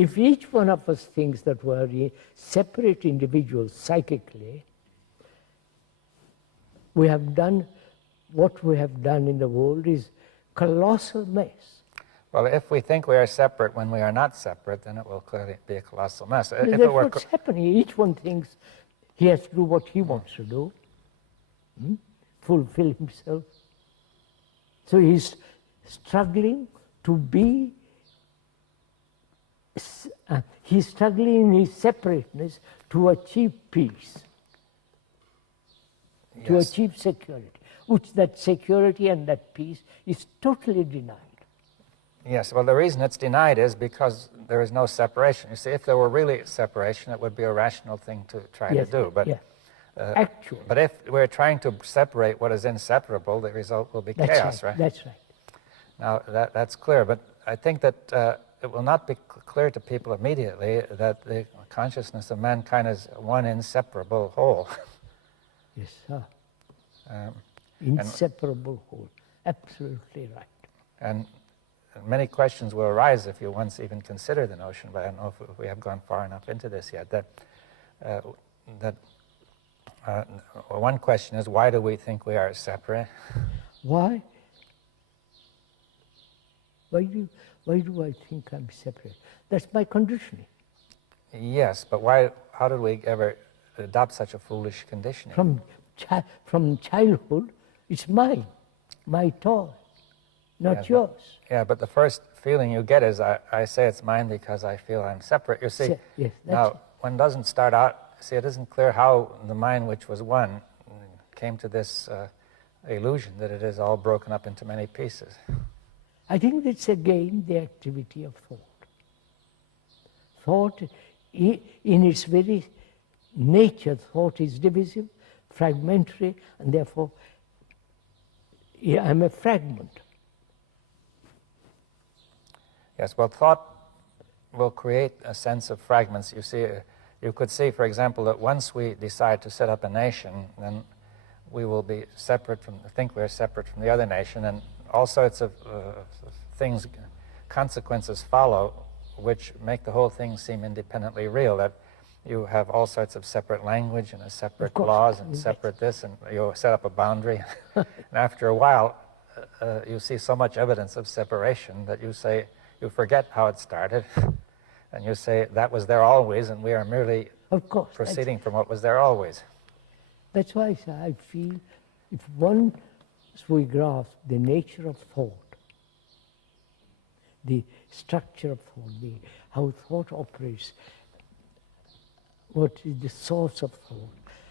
If each one of us thinks that we are separate individuals psychically, we have done what we have done in the world is colossal mess. Well, if we think we are separate when we are not separate, then it will clearly be a colossal mess. That's what's happening. Each one thinks he has to do what he wants to do, fulfill himself. So he's struggling to be, he's struggling in his separateness to achieve peace, to achieve security, which that security and that peace is totally denied. Yes, well, the reason it's denied is because there is no separation. You see, if there were really separation, it would be a rational thing to try to do. But, actually. But if we're trying to separate what is inseparable, the result will be chaos, right? That's right. Now, that's clear. But I think that it will not be clear to people immediately that the consciousness of mankind is one inseparable whole. Yes, sir. Inseparable whole. Absolutely right. And many questions will arise if you once even consider the notion, but I don't know if we have gone far enough into this yet. One question is, why do we think we are separate? Why? Why do I think I'm separate? That's my conditioning. Yes, but why? How did we ever adopt such a foolish conditioning? From childhood, it's mine, my toy, not yours. Yeah, but the first feeling you get is, I say it's mine because I feel I'm separate. You see, yes, now, one doesn't start out, see, it isn't clear how the mind which was one came to this illusion that it is all broken up into many pieces. I think that's again the activity of thought. Thought, in its very nature, thought is divisive, fragmentary, and therefore I'm a fragment. Yes, well, thought will create a sense of fragments. You see, you could see, for example, that once we decide to set up a nation, then we will be separate from, think we're separate from the other nation, and all sorts of things, consequences follow, which make the whole thing seem independently real, that you have all sorts of separate language and separate laws and separate this, and you set up a boundary. And after a while, you see so much evidence of separation that you say, you forget how it started, and you say that was there always, and we are merely proceeding from what was there always. That's why I feel if once we grasp the nature of thought, the structure of thought, how thought operates, what is the source of thought,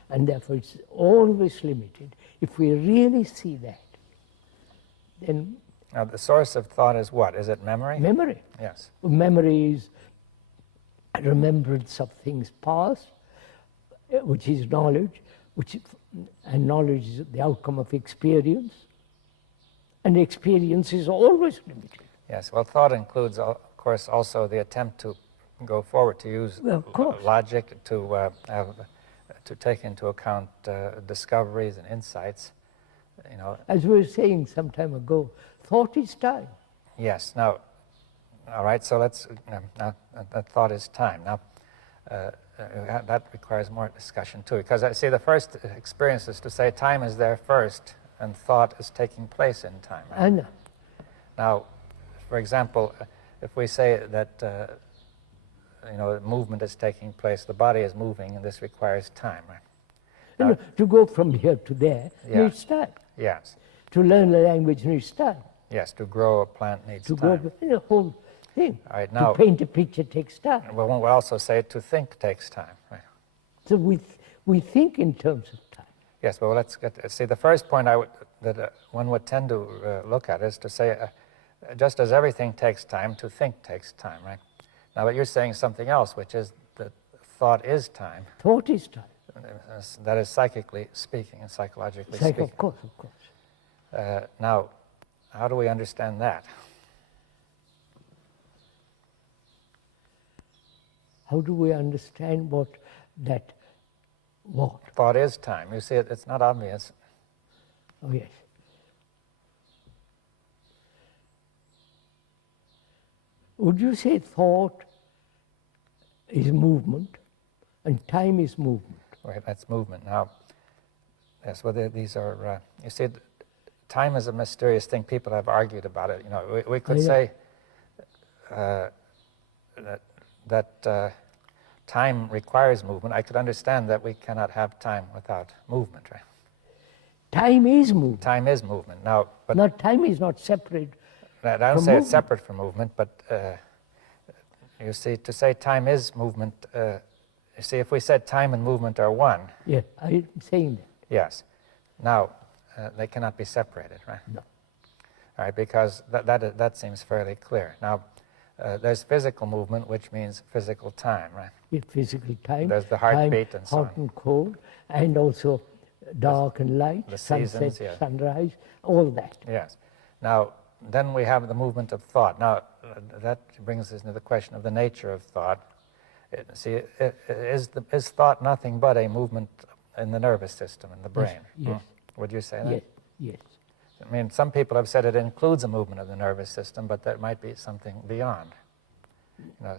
and therefore it's always limited. If we really see that, then... Now, the source of thought is what? Is it memory? Memory. Yes. Memory is remembrance of things past, which is knowledge, and knowledge is the outcome of experience, and experience is always limited. Yes, well, thought includes, of course, also the attempt to go forward, to use logic, to take into account discoveries and insights. You know, as we were saying some time ago, thought is time. Yes. Now, all right. So let's. Now, that thought is time. Now, that requires more discussion too, because I see the first experience is to say time is there first, and thought is taking place in time. Right? I know. Now, for example, if we say that you know, movement is taking place, the body is moving, and this requires time, right? Now, to go from here to there needs time. Yes. To learn a language needs time. Yes, to grow a plant needs time. To grow the whole thing. All right, now, to paint a picture takes time. Well, one would also say to think takes time, right? So we think in terms of time. Yes, well, let's see, the first point that one would tend to look at is to say, just as everything takes time, to think takes time, right? Now, but you're saying something else, which is that thought is time. Thought is time. That is psychically speaking and psychologically speaking. Of course. Now, how do we understand that? How do we understand what? Thought is time. You see, it's not obvious. Oh, yes. Would you say thought is movement, and time is movement. Right, that's movement. Now, yes, well, these are, you see, time is a mysterious thing. People have argued about it. You know, we could Yeah. say that time requires movement. I could understand that we cannot have time without movement, right? Time is movement. Time is movement. Now, but Not time is not separate. I don't from say it's movement. separate from movement, but you see, to say time is movement, you see, if we said time and movement are one, Yeah, I'm saying that. yes. Now, they cannot be separated, right? No. All right, because that seems fairly clear. Now, there's physical movement, which means physical time, right? With physical time. There's the time, heartbeat and so hot on. and cold, and also dark and light, the sunset, seasons, yeah. sunrise, all that. Yes. Now, then we have the movement of thought. Now, that brings us into the question of the nature of thought. Is thought nothing but a movement in the nervous system, in the brain? Yes. Would you say that? Yes, yes. I mean, some people have said it includes a movement of the nervous system, but there might be something beyond. You know,